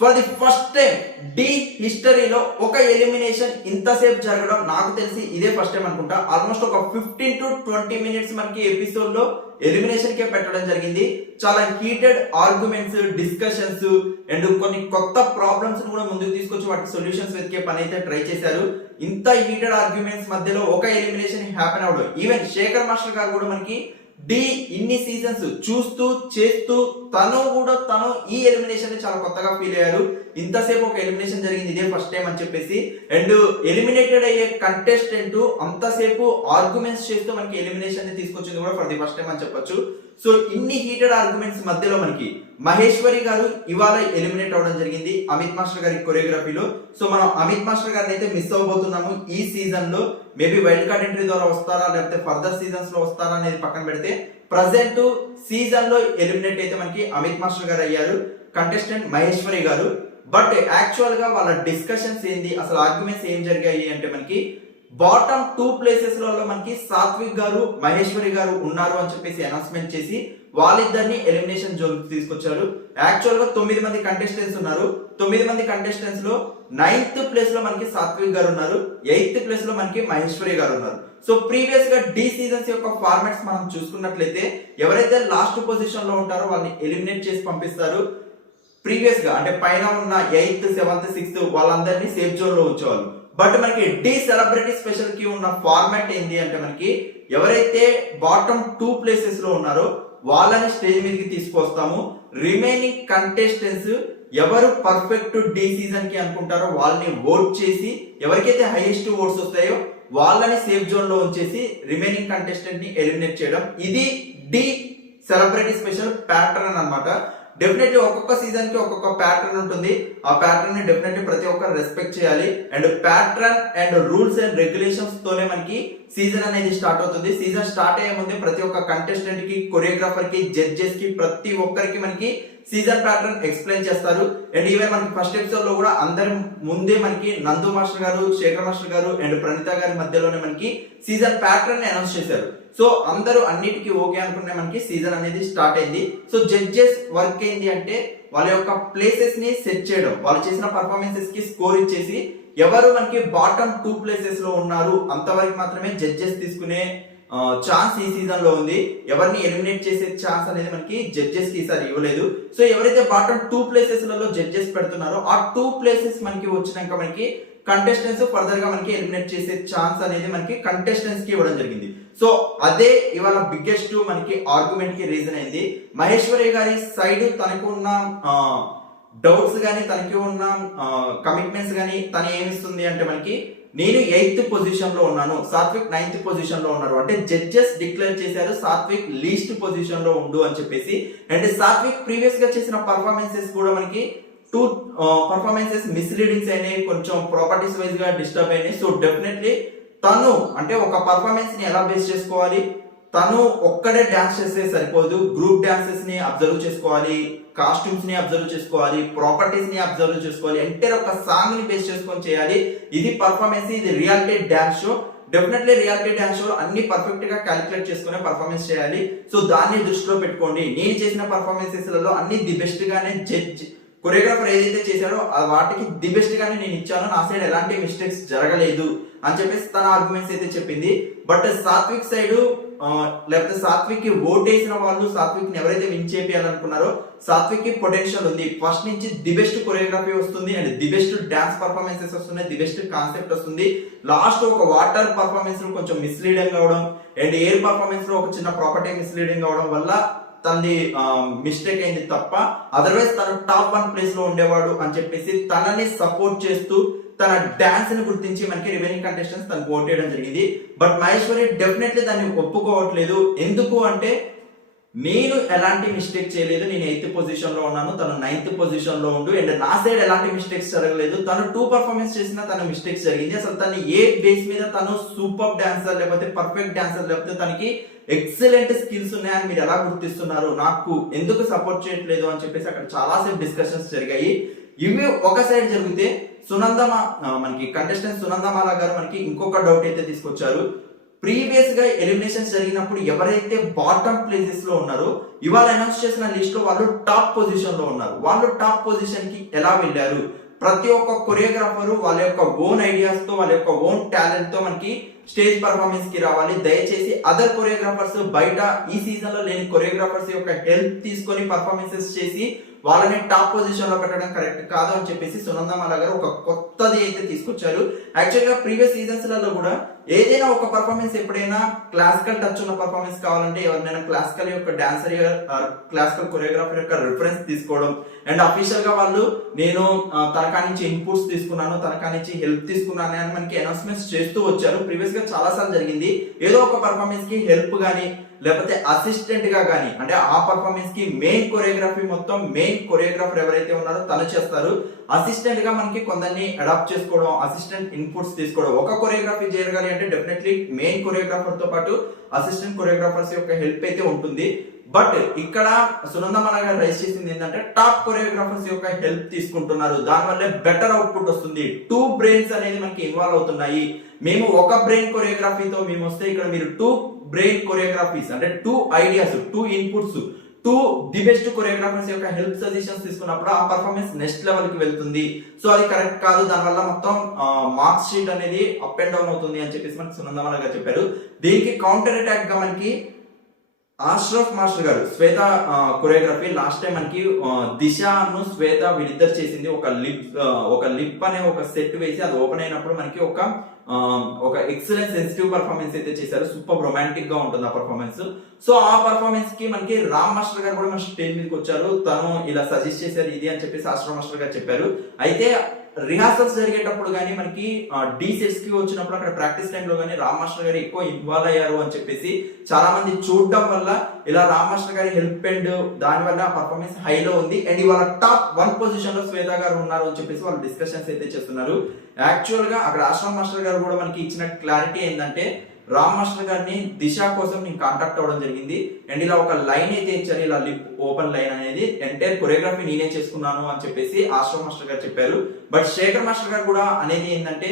For the first time the హిస్టరీలో ఒక elimination ఇంతసేపు జరగడం నాకు తెలిసి ఇదే ఫస్ట్ టైం అనుకుంటా. ఆల్మోస్ట్ ఒక 15 to 20 మినిట్స్ మనకి ఎపిసోడ్ లో ఎలిమినేషన్ కే పెట్టడం జరిగింది. చాలా హీటెడ్ ఆర్గ్యుమెంట్స్, డిస్కషన్స్ అండ్ కొన్ని కొత్త ప్రాబ్లమ్స్ కూడా ముందుకు తీసుకొచ్చి వాటికి సొల్యూషన్స్ వెతికే పని అయితే ట్రై చేశారు. ఇంత హీటెడ్ ఆర్గ్యుమెంట్స్ మధ్యలో ఒక ఎలిమినేషన్ హ్యాపెన్ అవడం, ఈవెన్ శేఖర్ మాస్టర్ గారు కూడా మనకి డి ఇన్ని సీజన్స్ చూస్తూ చేస్తూ తను ఈ ఎలిమినేషన్ ని చాలా కొత్తగా ఫీల్ అయ్యారు. ఇంతసేపు ఒక ఎలిమినేషన్ జరిగింది ఇదే ఫస్ట్ టైం అని చెప్పేసి, అండ్ ఎలిమినేటెడ్ అయ్యే కంటెస్టెంట్ అంతసేపు ఆర్గ్యుమెంట్స్ చేస్తూ మనకి ఎలిమినేషన్ ని తీసుకొచ్చింది కూడా ఫర్ ది ఫస్ట్ టైం అని చెప్పొచ్చు. సో ఇన్ని హీటెడ్ ఆర్గ్యుమెంట్స్ మధ్యలో మనకి మహేశ్వరి గారు ఇవాళ ఎలిమినేట్ అవడం జరిగింది అమిత్ మాస్టర్ గారి కొరియోగ్రఫీలో. సో మనం అమిత్ మాస్టర్ గారిని అయితే మిస్ అవ్వబోతున్నాము ఈ సీజన్ లో. మేబీ వైల్డ్ కార్డ్ ఎంట్రీ ద్వారా వస్తారా లేకపోతే ఫర్దర్ సీజన్స్ లో వస్తారా అనేది పక్కన పెడితే ప్రజెంట్ సీజన్ లో ఎలిమినేట్ అయితే మనకి అమిత్ మాస్టర్ గారు అయ్యారు, కంటెస్టెంట్ మహేశ్వరి గారు. బట్ యాక్చువల్ గా వాళ్ళ డిస్కషన్స్ ఏంది, అసలు ఆర్గ్యుమెంట్స్ ఏం జరిగాయి అంటే మనకి బాటమ్ 2 ప్లేసెస్ లలో మనకి సాత్విక్ గారు, మహేశ్వరి గారు ఉన్నారు అని చెప్పేసి అనౌన్స్మెంట్ చేసి వాళ్ళిద్దరిని ఎలిమినేషన్ జోన్ తీసుకొచ్చారు. యాక్చువల్ గా 9 మంది కంటెస్టెంట్స్ ఉన్నారు. 9 మంది కంటెస్టెంట్స్ లో 9th ప్లేస్ లో మనకి సాత్విక్ గారు ఉన్నారు, 8th ప్లేస్ లో మనకి మహేశ్వరి గారు ఉన్నారు. సో ప్రీవియస్ గా డి సీజన్స్ యొక్క ఫార్మాట్స్ మనం చూసుకున్నట్లయితే ఎవరైతే లాస్ట్ పొజిషన్ లో ఉంటారో వాళ్ళని ఎలిమినేట్ చేసి పంపిస్తారు. ప్రీవియస్ గా అంటే పైన ఉన్న 8th, 7th, 6th వాళ్ళందరినీ సేఫ్ జోన్ లో ఉంచేవాళ్ళు. బట్ మనకి డి సెలబ్రిటీ స్పెషల్ కి ఉన్న ఫార్మాట్ ఏంటి అంటే మనకి ఎవరైతే బాటమ్ 2 ప్లేసెస్ లో ఉన్నారో వాళ్ళని స్టేజ్ మీదకి తీసుకొస్తాము. రిమైనింగ్ కంటెస్టెంట్స్ ఎవరు పర్ఫెక్ట్ డి సీజన్ కి అనుకుంటారో వాళ్ళని ఓట్ చేసి ఎవరికైతే హైయెస్ట్ ఓట్స్ వస్తాయో వాళ్ళని సేఫ్ జోన్ లో ఉంచేసి రిమైనింగ్ కంటెస్టెంట్ ని ఎలిమినేట్ చేయడం. ఇది డి సెలబ్రిటీ స్పెషల్ ప్యాటర్న్ అన్నమాట. డెఫినెట్లీ ఒక్కొక్క సీజన్ కి ఒక్కొక్క ప్యాటర్న్ ఉంటుంది. ఆ ప్యాటర్న్ ని డెఫినెట్లీ ప్రతి ఒక్కరు రెస్పెక్ట్ చేయాలి. And pattern and rules and regulations తోనే మనకి సీజన్ అనేది స్టార్ట్ అవుతుంది. సీజన్ స్టార్ట్ అయ్యే ముందే ప్రతి ఒక్క కంటెస్టెంట్ కి, కొరియోగ్రాఫర్ కి, జడ్జెస్ కి, ప్రతి ఒక్కరికి మనకి సీజన్ ప్యాటర్న్ ఎక్స్ప్లెయిన్ చేస్తారు. అండ్ ఈవెన్ మనకి ఫస్ట్ ఎపిసోడ్ లో కూడా అందరి ముందే మనకి నందు మాస్టర్ గారు, శేఖర్ మాస్టర్ గారు అండ్ ప్రణీత గారి మధ్యలోనే మనకి సీజన్ ప్యాటర్న్ ని అనౌన్స్ చేశారు. సో అందరూ అన్నిటికీ ఓకే అనుకునే మనకి సీజన్ అనేది స్టార్ట్ అయింది. సో జడ్జెస్ వర్క్ ఏంటి అంటే వాళ్ళ యొక్క ప్లేసెస్ ని సెట్ చేయడం, వాళ్ళు చేసిన పర్ఫార్మెన్సెస్ కి స్కోర్ ఇచ్చేసి ఎవరు మనకి బాటమ్ 2 ప్లేసెస్ లో ఉన్నారు అంతవరకు మాత్రమే జడ్జెస్ తీసుకునే ఛాన్స్ ఈ సీజన్ లో ఉంది. ఎవరిని ఎలిమినేట్ చేసే ఛాన్స్ అనేది మనకి జడ్జెస్ కి ఈసారి ఇవ్వలేదు. సో ఎవరైతే బాటమ్ 2 ప్లేసెస్ లలో జడ్జెస్ పెడుతున్నారో ఆ 2 ప్లేసెస్ మనకి వచ్చినాక మనకి కంటెస్టెంట్స్ ఫర్దర్ గా మనకి ఎలిమినేట్ చేసే ఛాన్స్ అనేది మనకి కంటెస్టెంట్స్ కి ఇవ్వడం జరిగింది. సో అదే ఇవాళ బిగ్గెస్ట్ మనకి ఆర్గ్యుమెంట్ కి రీజన్ అయింది. మహేశ్వరి గారి సైడ్ తనకు ఉన్న డౌట్స్ గానీ, తనకి ఉన్న కమిట్మెంట్స్ గానీ తను ఏమిస్తుంది అంటే మనకి నేను 8th పొజిషన్ లో ఉన్నాను, సాత్విక్ 9th పొజిషన్ లో ఉన్నారు అంటే జడ్జెస్ డిక్లేర్ చేశారు సాత్విక్ లీస్ట్ పొజిషన్ లో ఉండు అని చెప్పేసి. అండ్ సాత్విక్ ప్రీవియస్ గా చేసిన పర్ఫార్మెన్సెస్ కూడా మనకి 2 పర్ఫార్మెన్సెస్ మిస్లీడింగ్స్ అయినాయి, కొంచెం ప్రాపర్టీస్ వైజ్ గా డిస్టర్బ్ అయినాయి. సో డెఫినెట్లీ తను అంటే ఒక పర్ఫార్మెన్స్ ని ఎలా బేస్ చేసుకోవాలి, తను ఒక్కడే డాన్స్ చేస్తే సరిపోదు, గ్రూప్ డాన్సెస్ ని అబ్జర్వ్ చేసుకోవాలి, కాస్ట్యూమ్స్ ని అబ్జర్వ్ చేసుకోవాలి, ప్రాపర్టీస్ ని అబ్జర్వ్ చేసుకోవాలి, ఎంటైర్ ఒక సాంగ్ ని బేస్ చేసుకొని చేయాలి. ఇది పర్ఫార్మెన్స్, ఇది reality dance show. Definitely reality dance show అన్ని పర్ఫెక్ట్ గా క్యాలిక్యులేట్ చేసుకునే పర్ఫార్మెన్స్ చేయాలి. సో దాన్ని దృష్టిలో పెట్టుకోండి. నేను చేసిన పర్ఫార్మెన్సెస్ లలో అన్ని ది బెస్ట్ గానే జడ్జ్ కొరియోగ్రాఫర్ ఏదైతే చేశారో వాటికి ది బెస్ట్ గానే నేను ఇచ్చాను, నా సైడ్ ఎలాంటి మిస్టేక్స్ జరగలేదు అని చెప్పేసి తన ఆర్గ్యుమెంట్స్ అయితే చెప్పింది. బట్ సాత్విక్ సైడ్ లేకపోతే సాత్విక్ కి ఓట్ వేసిన వాళ్ళు సాత్విక్ ని ఎవరైతే విన్ చేయాలనుకున్నారో సాత్విక్ కి పొటెన్షియల్ ఉంది. ఫస్ట్ నుంచి ది బెస్ట్ కొరియోగ్రఫీ వస్తుంది and the best dance performances వస్తున్నాయి, ది బెస్ట్ కాన్సెప్ట్ వస్తుంది. లాస్ట్ ఒక వాటర్ పర్ఫార్మెన్స్ లో కొంచెం మిస్లీడింగ్ అవడం అండ్ ఎయిర్ పర్ఫార్మెన్స్ లో ఒక చిన్న ప్రాపర్టీ మిస్లీడింగ్ అవడం వల్ల తనది మిస్టేక్ అయింది తప్ప అదర్వైజ్ తను టాప్ 1 ప్లేస్ లో ఉండేవాడు అని చెప్పేసి తనని సపోర్ట్ చేస్తూ తన డాన్స్ ని గుర్తించి మనకి రిమైనింగ్ కంటెస్టెంట్స్ తనకు ఓట్ చేయడం జరిగింది. బట్ మహేశ్వరి డెఫినెట్లీ దాన్ని ఒప్పుకోవట్లేదు. ఎందుకు అంటే నేను ఎలాంటి మిస్టేక్ చేయలేదు, నేను 8th పొజిషన్ లో ఉన్నాను, తను 9th పొజిషన్ లో ఉండు అండ్ నా సైడ్ ఎలాంటి మిస్టేక్స్ జరగలేదు, తను 2 పర్ఫార్మెన్స్ చేసినా తన మిస్టేక్స్ జరిగింది. అసలు తను ఏ బేస్ మీద తను సూపర్ డాన్సర్ లేకపోతే పర్ఫెక్ట్ డాన్సర్ లేకపోతే తనకి ఎక్సలెంట్ స్కిల్స్ ఉన్నాయని మీరు ఎలా గుర్తిస్తున్నారు, నాకు ఎందుకు సపోర్ట్ చేయట్లేదు అని చెప్పేసి అక్కడ చాలా సేపు డిస్కషన్స్ జరిగాయి. ఇవి ఒక సైడ్ జరిగితే మనకి కంటెస్టెంట్ సునందమాల గారు మనకి ఇంకొక డౌట్ అయితే తీసుకొచ్చారు. ప్రీవియస్ గా ఎలిమినేషన్స్ జరిగినప్పుడు ఎవరైతే బాటమ్ ప్లేసెస్ లో ఉన్నారో ఇవాళ అనౌన్స్ చేసిన లిస్ట్ లో వాళ్ళు టాప్ పొజిషన్ లో ఉన్నారు. వాళ్ళు టాప్ పొజిషన్ కి ఎలా వెళ్ళారు? ప్రతి ఒక్క కొరియోగ్రాఫర్ వాళ్ళ యొక్క ఓన్ ఐడియాస్ తో వాళ్ళ యొక్క ఓన్ టాలెంట్ తో మనకి స్టేజ్ పర్ఫార్మెన్స్ కి రావాలి. దయచేసి అదర్ కొరియోగ్రాఫర్స్ బయట ఈ సీజన్ లో లేని కొరియోగ్రాఫర్స్ యొక్క హెల్ప్ తీసుకొని పర్ఫార్మెన్సెస్ చేసి వాళ్ళని టాప్ పొజిషన్ లో పెట్టడం కరెక్ట్ కాదు అని చెప్పేసి సునందమాల గారు ఒక కొత్తది అయితే తీసుకొచ్చారు. యాక్చువల్ గా ప్రీవియస్ సీజన్స్ లలో కూడా ఏదైనా ఒక పర్ఫార్మెన్స్ ఎప్పుడైనా క్లాసికల్ టచ్ ఉన్న పర్ఫార్మెన్స్ కావాలంటే ఎవరినైనా క్లాసికల్ యొక్క డాన్సర్ క్లాసికల్ కొరియోగ్రాఫర్ యొక్క రిఫరెన్స్ తీసుకోవడం అండ్ అఫీషియల్ గా వాళ్ళు నేను తనకా నుంచి ఇన్పుట్స్ తీసుకున్నాను, తనకా నుంచి హెల్ప్ తీసుకున్నాను అని మనకి అనౌన్స్మెంట్స్ చేస్తూ వచ్చారు. ప్రీవియస్ గా చాలా సార్లు జరిగింది. ఏదో ఒక పర్ఫార్మెన్స్ కి హెల్ప్ గానీ లేకపోతే అసిస్టెంట్ గా గానీ అంటే ఆ పర్ఫార్మెన్స్ కి మెయిన్ కొరియోగ్రఫీ మొత్తం మెయిన్ కొరియోగ్రాఫర్ ఎవరైతే ఉన్నారో తను చేస్తారు. అసిస్టెంట్ గా మనకి కొందరిని అడాప్ట్ చేసుకోవడం, అసిస్టెంట్ ఇన్పుట్స్ తీసుకోవడం. ఒక కొరియోగ్రఫీ జరగాలి అంటే డెఫినెట్లీ మెయిన్ కొరియోగ్రాఫర్ తో పాటు అసిస్టెంట్ కొరియోగ్రాఫర్స్ యొక్క హెల్ప్ అయితే ఉంటుంది. బట్ ఇక్కడ సునందమాల గారు రైజ్ చేసింది ఏంటంటే టాప్ కొరియోగ్రాఫర్స్ యొక్క హెల్ప్ తీసుకుంటున్నారు, దానివల్ల బెటర్ అవుట్పుట్ వస్తుంది. 2 బ్రెయిన్స్ అనేది మనకి ఇన్వాల్వ్ అవుతున్నాయి. మేము ఒక బ్రెయిన్ కొరియోగ్రఫీతో మేము వస్తే ఇక్కడ మీరు 2 బ్రెయిన్ కొరియోగ్రఫీస్ అంటే 2 ideas, 2 inputs, 2 the best choreographers యొక్క హెల్ప్ సజెషన్స్ తీసుకున్నప్పుడు ఆ పర్ఫార్మెన్స్ నెక్స్ట్ లెవెల్ కి వెళ్తుంది. సో అది కరెక్ట్ కాదు, దానివల్ల మొత్తం మార్క్స్ షీట్ అనేది అప్ అండ్ డౌన్ అవుతుంది అని చెప్పేసి మనకి సునందమాల గారు చెప్పారు. దీనికి కౌంటర్ అటాక్ గా మనకి అష్రఫ్ మాస్టర్ గారు శ్వేత కొరియోగ్రఫీ లాస్ట్ టైం మనకి దిశాను శ్వేత వీళ్ళిద్దరు చేసింది. ఒక లిప్ అనే ఒక సెట్ వేసి అది ఓపెన్ అయినప్పుడు మనకి ఒక ఎక్సలెంట్ సెన్సిటివ్ పర్ఫార్మెన్స్ అయితే చేశారు. సూపర్ రొమాంటిక్ గా ఉంటుంది ఆ పర్ఫార్మెన్స్. సో ఆ పర్ఫార్మెన్స్ కి మనకి రామ్ మాస్టర్ గారు కూడా మన స్టేజ్ మీదకి వచ్చారు. తను ఇలా సజెస్ట్ చేశారు ఇది అని చెప్పేసి అష్రఫ్ మాస్టర్ గారు చెప్పారు. అయితే రిహార్సల్స్ జరిగేటప్పుడు కానీ మనకి డి సెట్స్ కి వచ్చినప్పుడు అక్కడ ప్రాక్టీస్ టైం లో కానీ రామ్ మాస్టర్ గారు ఎక్కువ ఇన్వాల్వ్ అయ్యారు అని చెప్పేసి చాలా మంది చూడడం వల్ల ఇలా రామ్ మాస్టర్ గారి హెల్ప్ అండ్ దాని వల్ల పర్ఫార్మెన్స్ హైలో ఉంది. అండ్ ఇవాళ టాప్ 1 పొజిషన్ లో శ్వేత గారు ఉన్నారు అని చెప్పేసి వాళ్ళు డిస్కషన్స్ అయితే చేస్తున్నారు. యాక్చువల్ గా అక్కడ అష్రఫ్ మాస్టర్ గారు కూడా మనకి ఇచ్చిన క్లారిటీ ఏంటంటే రామ్ మాస్టర్ గారిని దిశ కోసం నేను కాంటాక్ట్ అవ్వడం జరిగింది అండ్ ఇలా ఒక లైన్ అయితే ఇచ్చారు, ఇలా లిప్ ఓపెన్ లైన్ అనేది ఎంటైర్ కొరియోగ్రఫీ నేనే చేసుకున్నాను అని చెప్పేసి అష్రఫ్ మాస్టర్ గారు చెప్పారు. బట్ శేఖర్ మాస్టర్ గారు కూడా అనేది ఏంటంటే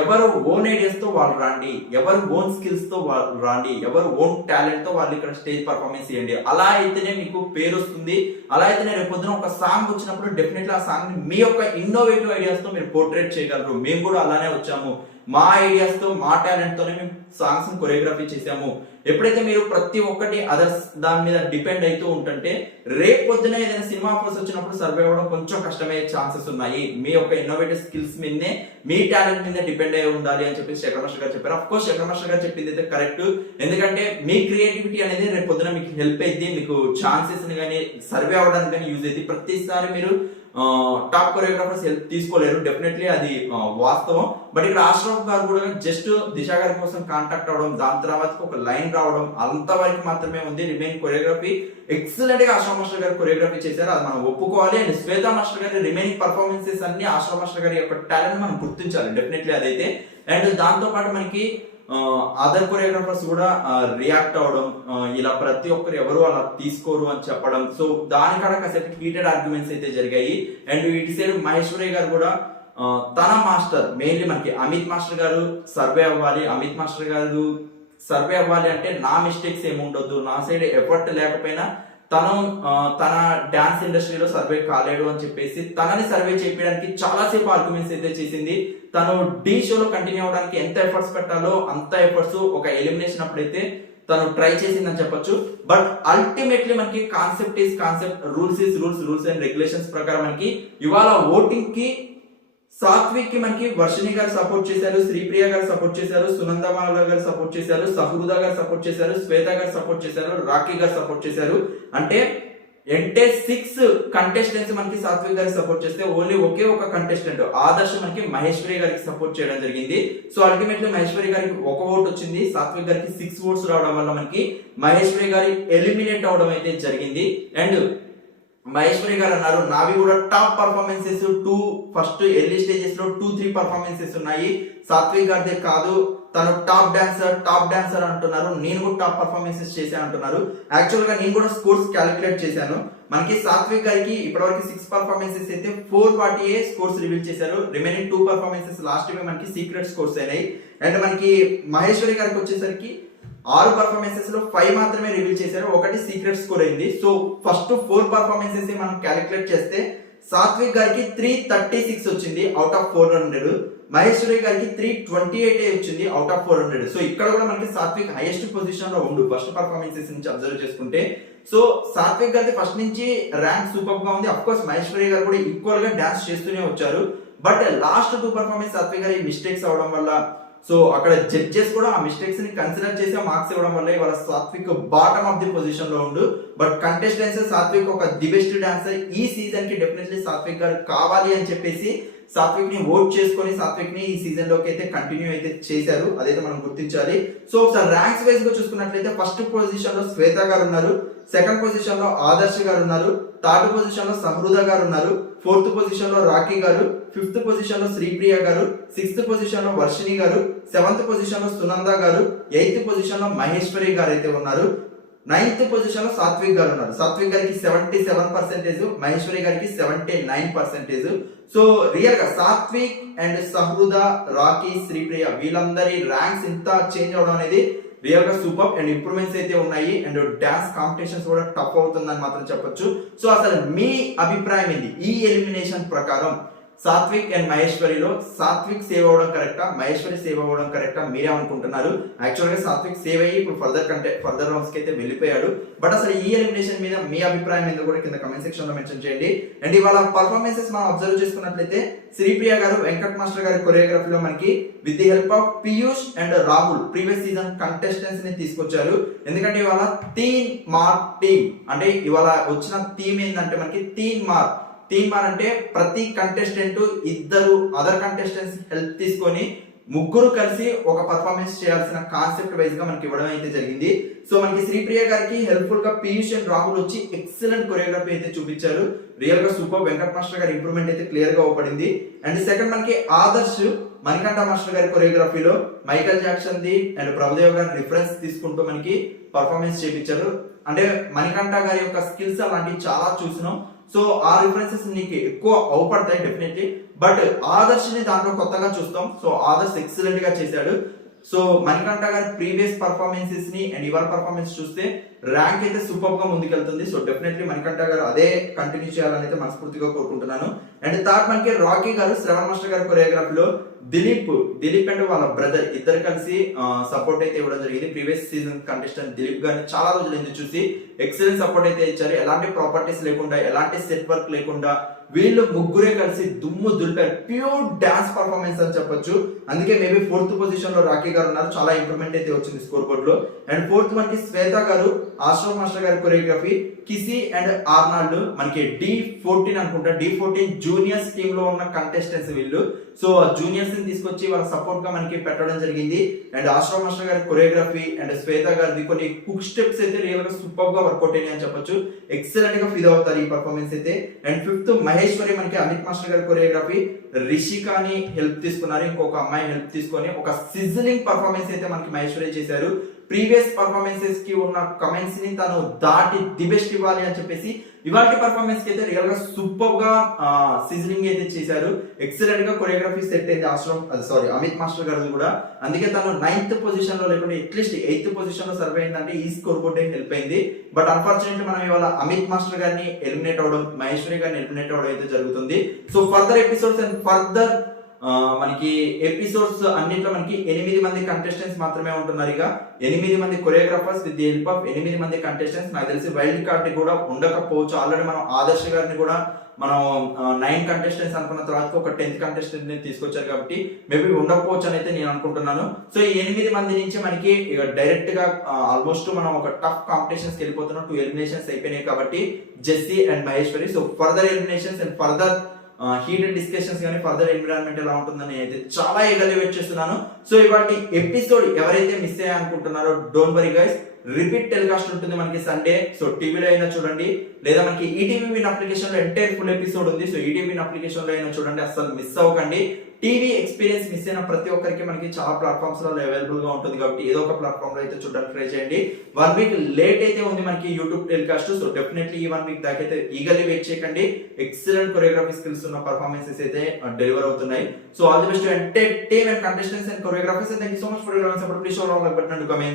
ఎవరు ఓన్ ఐడియాస్ తో వాళ్ళు రాండి, ఎవరు ఓన్ స్కిల్స్ తో వాళ్ళు రాండి, ఎవరు ఓన్ టాలెంట్ తో వాళ్ళు ఇక్కడ స్టేజ్ పర్ఫార్మెన్స్ చేయండి. అలా అయితేనే మీకు పేరు వస్తుంది. అలా అయితేనే రేపు పొద్దున ఒక సాంగ్ వచ్చినప్పుడు డెఫినెట్లీ ఆ సాంగ్ ని మీ యొక్క ఇన్నోవేటివ్ ఐడియాస్ తో మీరు పోర్ట్రేట్ చేయగలరు. మేము కూడా అలానే వచ్చాము, మా ఐడియాస్ తో మా టాలెంట్ తోనే మేము సాంగ్స్ కొరియోగ్రఫీ చేసాము. ఎప్పుడైతే మీరు ప్రతి ఒక్కటి అదర్స్ దాని మీద డిపెండ్ అవుతూ ఉంటుంటే రేపు పొద్దున ఏదైనా సినిమా ఆఫర్స్ వచ్చినప్పుడు సర్వే అవ్వడం కొంచెం కష్టమయ్యే ఛాన్సెస్ ఉన్నాయి. మీ యొక్క ఇన్నోవేటివ్ స్కిల్స్ మీదనే మీ టాలెంట్ మీద డిపెండ్ అయి ఉండాలి అని చెప్పి శేఖర్ మాస్టర్ గారు చెప్పారు. అఫ్ కోర్స్ శేఖర్ మాస్టర్ గారు చెప్పింది అయితే కరెక్ట్. ఎందుకంటే మీ క్రియేటివిటీ అనేది రేపు పొద్దున మీకు హెల్ప్ అయింది, మీకు ఛాన్సెస్ ని కానీ సర్వే అవ్వడానికి కానీ యూజ్ అయింది. ప్రతిసారి మీరు టాప్ కొరియోగ్రాఫర్స్ హెల్ప్ తీసుకోలేరు, డెఫినెట్లీ అది వాస్తవం. బట్ ఇక్కడ అష్రఫ్ గారు కూడా జస్ట్ దిశ గారి కోసం కాంటాక్ట్ అవడం, దాని తర్వాత ఒక లైన్ రావడం అంతవరకు మాత్రమే ఉంది. రిమైనింగ్ కొరియోగ్రఫీ ఎక్సలెంట్ గా అష్రఫ్ మాస్టర్ గారు కొరియోగ్రఫీ చేశారు, అది మనం ఒప్పుకోవాలి. అండ్ శ్వేత మాస్టర్ గారి రిమైనింగ్ పర్ఫార్మెన్సెస్ అన్ని అష్రఫ్ మాస్టర్ గారి యొక్క టాలెంట్ మనం గుర్తించాలి డెఫినెట్లీ అదైతే. అండ్ దాంతో పాటు మనకి అదర్ కొరియోగ్రాఫర్స్ కూడా రియాక్ట్ అవడం, ఇలా ప్రతి ఒక్కరు ఎవరు అలా తీసుకోరు అని చెప్పడం. సో దానికాడ కాసేపు హీటెడ్ ఆర్గ్యుమెంట్స్ అయితే జరిగాయి. అండ్ ఇటు సైడ్ మహేశ్వరి గారు కూడా తన మాస్టర్ మెయిన్లీ మనకి అమిత్ మాస్టర్ గారు సర్వే అవ్వాలి, అమిత్ మాస్టర్ గారు సర్వే అవ్వాలి అంటే నా మిస్టేక్స్ ఏముండొద్దు, నా సైడ్ ఎఫర్ట్ లేకపోయినా తను తన డాన్స్ ఇండస్ట్రీలో సర్వే కాలేడు అని చెప్పేసి తనని సర్వే చేయడానికి చాలా సేపు ఆర్గ్యుమెంట్స్ అయితే చేసింది. తను డి షోలో కంటిన్యూ అవడానికి ఎంత ఎఫర్ట్స్ పెట్టాలో అంత ఎఫర్ట్స్ ఒక ఎలిమినేషన్ అప్పుడైతే తను ట్రై చేసిందని చెప్పొచ్చు. బట్ అల్టిమేట్లీ మనకి concept is concept, rules is rules, rules and regulations ప్రకారం మనకి ఇవాళ ఓటింగ్ కి సాత్విక్ కి మనకి వర్షిణి గారు సపోర్ట్ చేశారు, శ్రీప్రియ గారు సపోర్ట్ చేశారు, సునందమాల గారు సపోర్ట్ చేశారు, సహృద గారు సపోర్ట్ చేశారు, శ్వేత గారు సపోర్ట్ చేశారు, రాఖీ గారు సపోర్ట్ చేశారు. అంటే 6 కంటెస్టెంట్స్ మనకి సాత్విక్ గారికి సపోర్ట్ చేస్తే ఓన్లీ ఒకే ఒక కంటెస్టెంట్ ఆదర్శ్ మనకి మహేశ్వరి గారికి సపోర్ట్ చేయడం జరిగింది. సో అల్టిమేట్లీ మహేశ్వరి గారికి 1 ఓట్ వచ్చింది, సాత్విక్ గారికి 6 ఓట్స్ రావడం వల్ల మనకి మహేశ్వరి గారి ఎలిమినేట్ అవడం అయితే జరిగింది. అండ్ మహేశ్వరి గారు అన్నారు నావి కూడా top performances first early stages లో 2-3 పర్ఫార్మెన్సెస్ ఉన్నాయి, సాత్విక్ గారిదే కాదు, తను టాప్ డాన్సర్ అంటున్నారు, నేను కూడా టాప్ పర్ఫార్మెన్సెస్ చేశాను అంటున్నారు. యాక్చువల్ గా నేను కూడా స్కోర్స్ క్యాలిక్యులేట్ చేశాను. మనకి సాత్విక్ గారికి ఇప్పటివరకు 6 పర్ఫార్మెన్సెస్ అయితే 440 స్కోర్స్ రివీల్ చేశారు. రిమైనింగ్ 2 పర్ఫార్మెన్సెస్ లాస్ట్ టైం మనకి సీక్రెట్ స్కోర్స్ అయినాయి. అండ్ మనకి మహేశ్వరి గారికి వచ్చేసరికి 6 పర్ఫార్మెన్సెస్ లో 5 మాత్రమే రివీల్ చేశారు, ఒకటి సీక్రెట్ స్కోర్ అయింది. సో ఫస్ట్ 4 పర్ఫార్మెన్సెస్ మనం క్యాలిక్యులేట్ చేస్తే సాత్విక్ గారికి 336 వచ్చింది అవుట్ ఆఫ్ 400, మహేశ్వరి గారికి 328 వచ్చింది అవుట్ ఆఫ్ 400. సో ఇక్కడ కూడా మనకి సాత్విక్ హైయెస్ట్ పొజిషన్ లో ఉండు ఫస్ట్ పర్ఫార్మెన్సెస్ నుంచి అబ్జర్వ్ చేసుకుంటే. సో సాత్విక్ గారి ఫస్ట్ నుంచి ర్యాంక్ సూపర్ గా ఉంది. అఫ్ కోర్స్ మహేశ్వరి గారు కూడా ఈక్వల్ గా డాన్స్ చేస్తూనే వచ్చారు. బట్ లాస్ట్ 2 పర్ఫార్మెన్స్ సాత్విక్ గారి మిస్టేక్స్ అవడం వల్ల, సో అక్కడ జడ్జెస్ కూడా ఆ మిస్టేక్స్ ని కన్సిడర్ చేసి మార్క్స్ ఇవ్వడం వల్ల ఇవాళ Satvik bottom of the position లో ఉండు. బట్ కంటెస్టెంట్స్ సాత్విక్ ఒక ది బెస్ట్ డాన్సర్, ఈ సీజన్ కి డెఫినెట్లీ సాత్విక్ గారు కావాలి అని చెప్పేసి సాత్విక్ ని ఓట్ చేసుకొని సాత్విక్ ని ఈ సీజన్ లోకి అయితే కంటిన్యూ అయితే చేశారు, అదైతే మనం గుర్తించాలి. సో ఒకసారి ర్యాంక్స్ వైజ్ గా చూసుకున్నట్లయితే ఫస్ట్ పొజిషన్ లో శ్వేత గారు ఉన్నారు, సెకండ్ పొజిషన్ లో ఆదర్శ్ గారు ఉన్నారు, థర్డ్ పొజిషన్ లో సమృద్ధ గారు ఉన్నారు, ఫోర్త్ పొజిషన్ లో రాఖీ గారు, ఫిఫ్త్ పొజిషన్ లో శ్రీప్రియ గారు, సిక్స్త్ పొజిషన్ లో వర్షిణి గారు, సెవెంత్ పొజిషన్ లో సునంద గారు, ఎయిత్ పొజిషన్ లో మహేశ్వరి గారు అయితే ఉన్నారు, నైన్త్ పొజిషన్ లో సాత్విక్ గారు ఉన్నారు. సాత్విక్ గారికి 77%, మహేశ్వరి గారికి 79%. సో రియల్ గా సాత్విక్ అండ్ సహృద, రాఖీ, శ్రీప్రియ వీళ్ళందరి ర్యాంక్స్ ఇంత చేంజ్ అవడం అనేది రియల్ గా సూపర్ అండ్ ఇంప్రూవ్మెంట్స్ అయితే ఉన్నాయి. అండ్ డాన్స్ కాంపిటీషన్స్ కూడా టఫ్ అవుతుందని మాత్రం చెప్పొచ్చు. సో అసలు మీ అభిప్రాయం ఏంది ఈ ఎలిమినేషన్ ప్రకారం? సాత్విక్ అండ్ మహేశ్వరిలో సాత్విక్ సేవ్ అవ్వడం కరెక్టా, మహేశ్వరి సేవ్ అవ్వడం కరెక్టా, మీరేమనుకుంటున్నారు? యాక్చువల్ గా సాత్విక్ సేవ్ అయ్యి ఇప్పుడు ఫర్దర్ రౌండ్స్ కి అయితే వెళ్ళిపోయాడు. బట్ అసలు ఈ ఎలిమినేషన్ మీద మీ అభిప్రాయం ఏందో కూడా కింద కమెంట్ సెక్షన్ లో మెన్షన్ చేయండి. అండ్ ఇవాళ పర్ఫార్మెన్సెస్ మనం అబ్జర్వ్ చేసుకున్నట్లయితే శ్రీప్రియ గారు వెంకట్ మాస్టర్ గారి కొరియోగ్రఫీలో మనకి with the help of Piyush and Rahul previous season contestants ని తీసుకొచ్చారు. ఎందుకంటే ఇవాళ తీన్ మార్ టీమ్, అంటే ఇవాళ వచ్చిన థీమ్ ఏంటంటే మనకి తీన్ మార్ అంటే ప్రతి కంటెస్టెంట్ ఇద్దరు అదర్ కంటెస్టెంట్స్ హెల్ప్ తీసుకొని ముగ్గురు కలిసి ఒక పర్ఫార్మెన్స్ చేయాల్సిన కాన్సెప్ట్ వైజ్ గా మనకి ఇవ్వడం అయితే జరిగింది. సో మనకి శ్రీప్రియ గారికి హెల్ప్ఫుల్ గా పీయూష్ అండ్ రాహుల్ వచ్చి ఎక్సలెంట్ కొరియోగ్రఫీ అయితే చూపించారు, రియల్ గా సూపర్. వెంకట్ మాస్టర్ గారి ఇంప్రూవ్మెంట్ అయితే క్లియర్ గా అవపడింది. అండ్ సెకండ్ మనకి ఆదర్శ్ మణికంఠ మాస్టర్ గారి కొరియోగ్రఫీలో Michael Jackson the and Prabhudev గారి రిఫరెన్స్ తీసుకుంటూ మనకి పర్ఫార్మెన్స్ చేయించారు. అంటే మణికంఠ గారి యొక్క స్కిల్స్ అలాంటివి చాలా చూసినాం. సో ఆ రిఫరెన్సెస్ నీకు ఎక్కువ అవపడతాయి డెఫినెట్లీ. బట్ ఆదర్శ్ ని దాంట్లో కొత్తగా చూస్తాం. సో ఆదర్శ్ ఎక్సలెంట్ గా చేశాడు. సో మణికంఠ గారి ప్రీవియస్ పర్ఫార్మెన్సెస్ ని అండ్ ఇవాళ పర్ఫార్మెన్స్ చూస్తే ర్యాంక్ అయితే సూపర్ గా ముందుకెళ్తుంది. సో డెఫినెట్లీ మణికంఠ గారు అదే కంటిన్యూ చేయాలని అయితే మనస్ఫూర్తిగా కోరుకుంటున్నాను. అండ్ థర్డ్ మనకి రాకీ గారు శ్రవణ్ మాస్టర్ గారి కొరియోగ్రఫీలో దిలీప్ అండ్ వాళ్ళ బ్రదర్ ఇద్దరు కలిసి సపోర్ట్ అయితే ఇవ్వడం జరిగింది. ప్రీవియస్ సీజన్ కంటెస్టెంట్ దిలీప్ గారిని చాలా రోజుల నుంచి చూసి ఎక్సలెంట్ సపోర్ట్ అయితే ఇచ్చారు. ఎలాంటి ప్రాపర్టీస్ లేకుండా, ఎలాంటి సెట్ వర్క్ లేకుండా వీళ్ళు ముగ్గురే కలిసి దుమ్ము దులిపారు. ప్యూర్ డాన్స్ పర్ఫార్మెన్స్ అని చెప్పొచ్చు. అందుకే మేబీ ఫోర్త్ పొజిషన్ లో రాఖీ గారు ఉన్నారు. చాలా ఇంప్రూవ్మెంట్ అయితే వచ్చింది స్కోర్ బోర్డ్ లో. అండ్ ఫోర్త్ మనకి శ్వేత గారు, ఆశ్రమ్ మాస్టర్ గారి కొరియోగ్రఫీ, కిసి అండ్ ఆర్నాల్డ్ మనకి D14 అనుకుంటా, D14 జూనియర్స్ టీమ్ లో ఉన్న కంటెస్టెంట్స్ వీళ్ళు. సో జూనియర్స్ ని తీసుకొచ్చి వాళ్ళ సపోర్ట్ గా మనకి పెట్టడం జరిగింది. అండ్ ఆశ్రమ్ మాస్టర్ గారి కొరియోగ్రఫీ అండ్ శ్వేత గారిది కొన్ని కుక్ స్టెప్స్ అయితే రియల్ గా సూపర్ గా వర్కౌట్ అయినాయి అని చెప్పొచ్చు. ఎక్సలెంట్ గా ఫీల్ అవుతారు ఈ పర్ఫార్మెన్స్ అయితే. అండ్ ఫిఫ్త్ మహేశ్వరి మనకి అమిత్ మాస్టర్ గారి కొరియోగ్రఫీ, రిషికాని హెల్ప్ తీసుకున్నారు, ఇంకొక అమ్మాయి హెల్ప్ తీసుకొని ఒక సిజ్లింగ్ పర్ఫార్మెన్స్ అయితే మనకి మహేశ్వరి చేశారు. ప్రీవియస్ పర్ఫార్మెన్సెస్ కి ఉన్న కమెంట్స్ ని తను దాటి ది బెస్ట్ ఇవ్వాలి అని చెప్పేసి ఇవాళ పర్ఫార్మెన్స్ కి అయితే రియల్ గా సూపర్ గా సిజ్లింగ్ అయితే చేశారు. ఎక్సలెంట్ గా కొరియోగ్రఫీ సెట్ అయింది అమిత్ మాస్టర్ గారు కూడా. అందుకే తను 9th పొజిషన్ లో లేకుండా అట్లీస్ట్ 8th పొజిషన్ లో సర్వ్ అయిందంటే ఈ స్కోర్ బోర్డ్ హెల్ప్ అయింది. బట్ అన్ఫార్చునేట్లీ మనం ఇవాళ అమిత్ మాస్టర్ గారిని ఎలిమినేట్ అవడం, మహేశ్వరి గారిని ఎలిమినేట్ అవడం అయితే జరుగుతుంది. So further episodes and further మనకి ఎపిసోడ్స్ అన్నిట్లో మనకి 8 మంది కంటెస్టెంట్స్ మాత్రమే ఉంటున్నారు. ఇక 8 మంది choreographers with the help of 8 మంది కంటెస్టెంట్స్. నాకు తెలిసి వైల్డ్ కార్డ్ కూడా ఉండకపోవచ్చు. ఆల్రెడీ మనం ఆదర్శ్ గారిని కూడా మనం 9 కంటెస్టెంట్స్ అనుకున్న తర్వాత ఒక 10th కంటెస్టెంట్ ని తీసుకొచ్చారు కాబట్టి మేబీ ఉండకపోవచ్చు అని అయితే నేను అనుకుంటున్నాను. సో ఈ 8 మంది నుంచి మనకి ఇక డైరెక్ట్ గా ఆల్మోస్ట్ మనం ఒక టఫ్ కాంపిటీషన్స్ వెళ్ళిపోతున్నాం. 2 ఎలిమినేషన్స్ అయిపోయినాయి కాబట్టి Jessie and Maheshwari. So further eliminations and further heated discussions కానీ ఫర్దర్ ఎన్విరాన్మెంట్ ఎలా ఉంటుందని అయితే చాలా ఈగర్లీ వెయిట్ చేస్తున్నాను. సో ఇవాళ ఎపిసోడ్ ఎవరైతే మిస్ అయ్యారనుకుంటున్నారో don't worry guys, repeat telecast ఉంటుంది మనకి సండే. సో టీవీలో అయినా చూడండి, లేదా మనకి ఈటీవీ విన్ అప్లికేషన్ లో ఎంటైర్ ఫుల్ ఎపిసోడ్ ఉంది. సో ఈటీవీ విన్ అప్లికేషన్ లో అయినా చూడండి, అసలు మిస్ అవ్వకండి. టీవీ ఎక్స్పీరియన్స్ మిస్ అయిన ప్రతి ఒక్కరికి మనకి చాలా ప్లాట్ఫామ్స్ లో అవైలబుల్ గా ఉంటుంది కాబట్టి ఏదో ఒక ప్లాట్ఫామ్ లో అయితే చూడడానికి ట్రై చేయండి. 1 వీక్ లేట్ అయితే ఉంది మనకి యూట్యూబ్ టెలికాస్ట్. సో డెఫినెట్లీ ఈ 1 వీక్ దాకా అయితే ఈగల్లీ వెయిట్ చేయకండి. ఎక్సలెంట్ కొరియోగ్రఫీ స్కిల్స్ ఉన్న పర్ఫార్మెన్సెస్ అయితే డెలివర్ అవుతున్నాయి. So all the best to entertain and contestants and choreographers. Thank you so much for your support. Please show love button and comments.